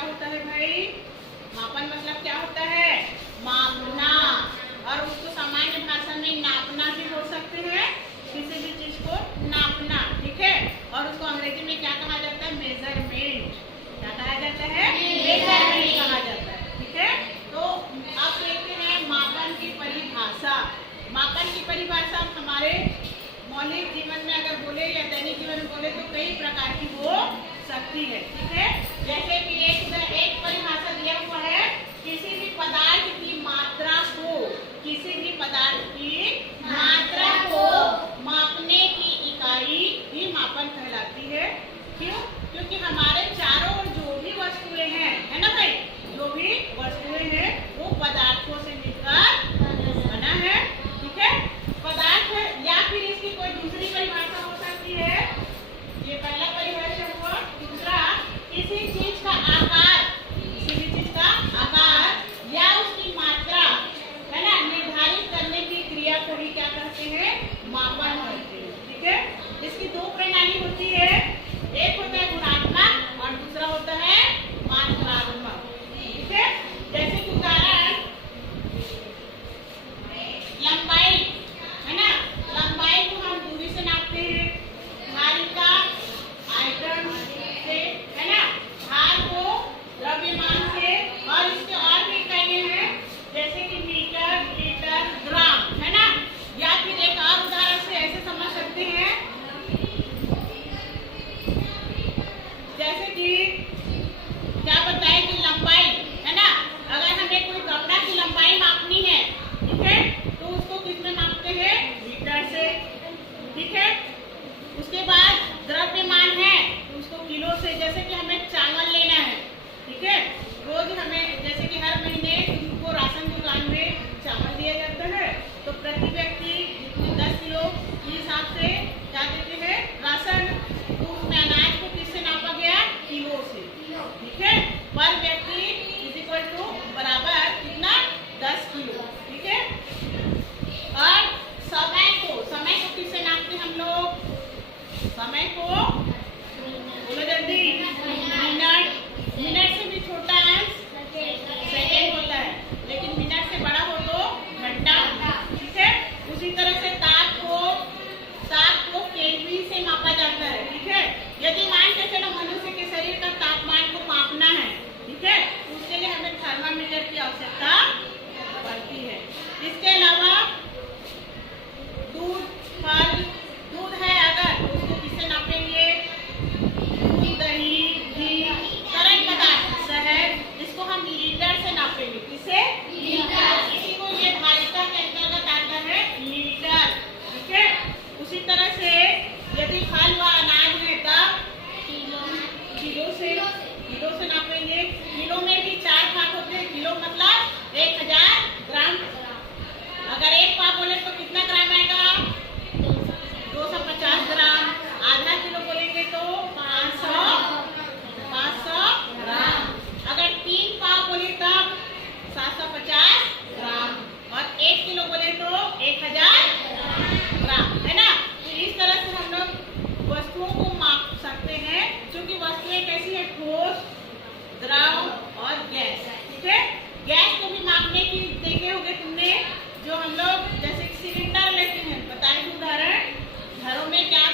क्या होता है भाई? मापन मतलब क्या होता है? मापना। और उसको सामान्य भाषा में नापना भी बोल सकते हैं, किसी भी चीज को नापना, ठीक है। और उसको अंग्रेजी में क्या कहा जाता है? मेजरमेंट। क्या कहा जाता है? मेजरमेंट कहा जाता है, ठीक है। तो अब देखते हैं मापन की परिभाषा। मापन की परिभाषा हमारे मौलिक जीवन में अगर बोले या दैनिक जीवन में बोले तो कई प्रकार की हो सकती है, ठीक है। जैसे कि एक परिभाषा दिया हुआ है, किसी भी पदार्थ की मात्रा को, किसी भी पदार्थ की मात्रा को मापने की इकाई ही मापन कहलाती है। क्यों? क्योंकि हमारे चारों ओर जो भी वस्तुएं हैं, है ना भाई, जो भी वस्तुएं हैं वो पदार्थों से मिलकर बना है, ठीक है। पदार्थ है, या फिर इसकी कोई दूसरी परिभाषा हो सकती है। ये पहला परिभाषा हुआ। दूसरा, किसी चीज का आकार, किसी भी चीज का आकार या उसकी मात्रा, है ना, निर्धारित करने की क्रिया को ही क्या कहते हैं? मापन कहते हैं, ठीक है। इसकी दो प्रणाली होती है, एक होता है गुणात्मक और दूसरा होता है मात्रात्मक, ठीक है। जैसे कि उदाहरण, लंबाई, है ना, लंबाई को हम दूरी से नापते हैं, धारिता आयतन से, है ना, भार को द्रव्यमान से, और इसके और भी इकाइयां हैं जैसे कि मीटर, लीटर, ग्राम, है ना। या फिर एक और उदाहरण से ऐसे समझ सकते हैं, जैसे कि क्या बताएं कि लंबाई, है ना, अगर हमें कोई कपड़ा की लंबाई मापनी है, ठीक है, तो उसको किसमें मापते हैं? मीटर से, ठीक है। उसके बाद द्रव्यमान है तो उसको किलो से, जैसे कि हमें चावल लेना है, ठीक है, रोज हमें, जैसे कि हर महीने उनको राशन दुकान में चावल दिया जाता है, तो प्रति व्यक्ति 10 किलो के हिसाब से क्या देते हैं? राशन। तो उसमें अनाज को किससे नापा गया? किलो से, ठीक है। पर व्यक्ति इज इक्वल टू बराबर कितना? 10 किलो, ठीक है। और समय को किससे नापते हम लोग? समय को बोलो जल्दी, मिनट से भी छोटा अंश सेकेंड होता है, लेकिन मिनट से बड़ा हो तो घंटा, ठीक है। उसी तरह से ताप को केल्विन से मापा जाता है, ठीक है। यदि मान के चलो मनुष्य के शरीर का तापमान को मापना है, ठीक है, तो उसके लिए हमें थर्मामीटर की आवश्यकता पड़ती है। इसके अलावा दूध है अगर, तो उसको किससे नापेंगे? दूध, दही, घी, तरल पदार्थ, शहद, इसको हम लीटर से नापेंगे। किससे? लीटर। इसी को ये धारिता के अंतर्गत आता है, लीटर, ठीक है। उसी तरह से यदि फल व अनाज है तब किलो से नापेंगे। किलो में भी 4 भाग होते हैं, किलो मतलब 1000 ग्राम। अगर एक पाव बोले तो कितना ग्राम आएगा? 250 ग्राम। आधा किलो बोलेंगे तो 500 ग्राम। अगर 3 पाव बोले तब 750 ग्राम, और 1 किलो बोले तो 1000 ग्राम, है ना। तो इस तरह से हम लोग वस्तुओं को माप सकते हैं, क्योंकि वस्तुएं कैसी है? ठोस, द्रव और गैस, ठीक है। गैस को भी मापने की देखे होंगे तुमने, जो हम लोग जैसे सिलेंडर लेते हैं, बताएं उदाहरण, घरों में क्या